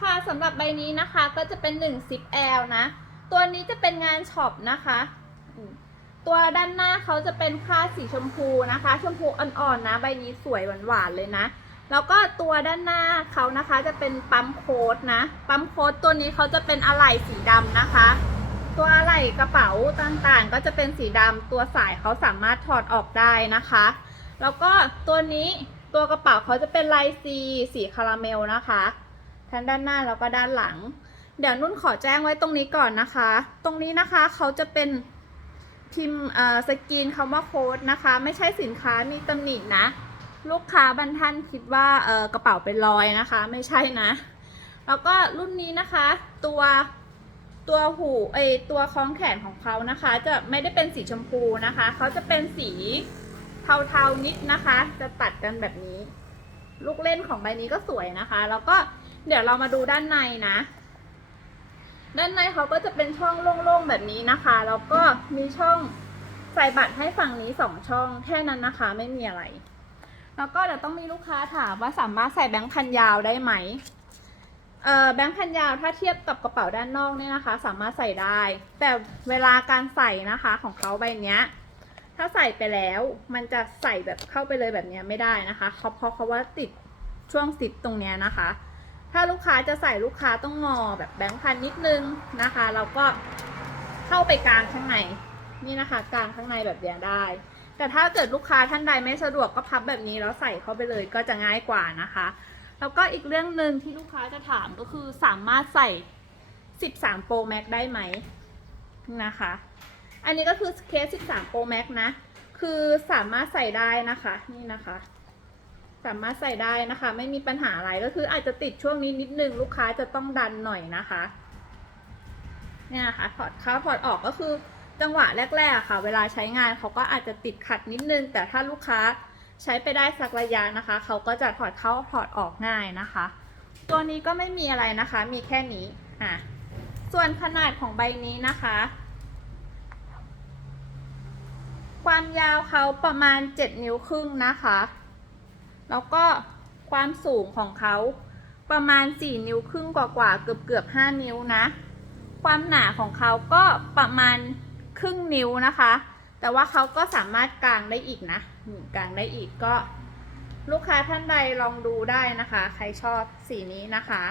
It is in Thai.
ค่ะสำหรับใบนี้นะคะก็จะเป็น1 10 L นะ ตัวนี้จะเป็นงานช็อปนะคะ ตัวด้านหน้าเขาจะเป็นผ้าสีชมพูนะคะ ชมพูอ่อนๆนะ ใบนี้สวยหวานๆเลยนะ แล้วก็ตัวด้านหน้าเขานะคะจะเป็นปั๊มโค้ดนะ ปั๊มโค้ดตัวนี้เขาจะเป็นอะไหล่สีดำนะคะ ตัวอะไหล่กระเป๋าต่างๆ ก็จะเป็นสีดำตัวสายเขาสามารถถอดออกได้นะคะ แล้วก็ตัวนี้ตัวกระเป๋าเขาจะเป็นลายซีสีคาราเมลนะคะ ทั้งด้านหน้าแล้วก็ด้านหลัง เดี๋ยวนุ่นขอแจ้งไว้ตรงนี้ก่อนนะคะ ตรงนี้นะคะเขาจะเป็นพิมพ์สกรีนคำว่าโค้ดนะคะ ไม่ใช่สินค้ามีตำหนินะ ลูกค้าบรรทันคิดว่ากระเป๋าเป็นรอยนะคะ ไม่ใช่นะ แล้วก็รุ่นนี้นะคะ ตัวตัวหูไอตัวคล้องแขนของเขานะคะ จะไม่ได้เป็นสีชมพูนะคะเขาจะเป็นสีเทาๆนิดนะคะ จะตัดกันแบบนี้ ลูกเล่นของใบนี้ก็สวยนะคะ แล้วก็ เดี๋ยวเรามาดูด้านในนะ ด้านในเขาก็จะเป็นช่องโล่งๆแบบนี้นะคะ แล้วก็มีช่องใส่บัตรให้ฝั่งนี้สองช่องแค่นั้นนะคะ ไม่มีอะไร แล้วก็เดี๋ยวต้องมีลูกค้าถามว่าสามารถใส่แบงค์พันยาวได้ไหมเอ่อแบงค์พันยาวถ้าเทียบกับกระเป๋าด้านนอกเนี่ยนะคะ สามารถใส่ได้ แต่เวลาการใส่นะคะของเขาใบเนี้ยถ้าใส่ไปแล้วมันจะใส่แบบเข้าไปเลยแบบนี้ไม่ได้นะคะเขาเพราะเขาว่าติดช่วงซิปตรงเนี้ยนะคะ ถ้าลูกค้าจะใส่ลูกค้าต้องงอแบบแบงค์พันนิดนึงนะคะแล้วก็เข้าไปกลางข้างในนี่นะคะกลางข้างในแบบเนี้ยได้ แต่ถ้าเกิดลูกค้าท่านใดไม่สะดวกก็พับแบบนี้แล้วใส่เข้าไปเลยก็จะง่ายกว่านะคะ แล้วก็อีกเรื่องหนึ่งที่ลูกค้าจะถามก็คือสามารถใส่ 13 Pro Max ได้ไหมนะคะ อันนี้ก็คือเคส 13 Pro Max นะ คือสามารถใส่ได้นะคะ นี่นะคะ สามารถใส่ได้นะคะ ไม่มีปัญหาอะไรก็คืออาจจะติดช่วงนี้นิดนึงลูกค้าจะต้องดันหน่อยนะคะเนี่ยนะคะถอดเข้าถอดออกก็คือจังหวะแรก ๆ ค่ะ เวลาใช้งานเขาก็อาจจะติดขัดนิดนึง แต่ถ้าลูกค้าใช้ไปได้สักระยะนะคะ เขาก็จะถอดเข้าถอดออกง่ายนะคะ ตัวนี้ก็ไม่มีอะไรนะคะ มีแค่นี้อะส่วนขนาดของใบนี้นะคะ ความยาวเขาประมาณ 7 นิ้วครึ่งนะคะ แล้วก็ความสูงของเขาประมาณ 4 นิ้วครึ่งกว่าๆเกือบเกือบ5นิ้วนะ ความหนาของเขาก็ประมาณครึ่งนิ้วนะคะ แต่ว่าเขาก็สามารถกางได้อีกนะกางได้อีกก็ ลูกค้าท่านใดลองดูได้นะคะ ใครชอบสีนี้นะคะ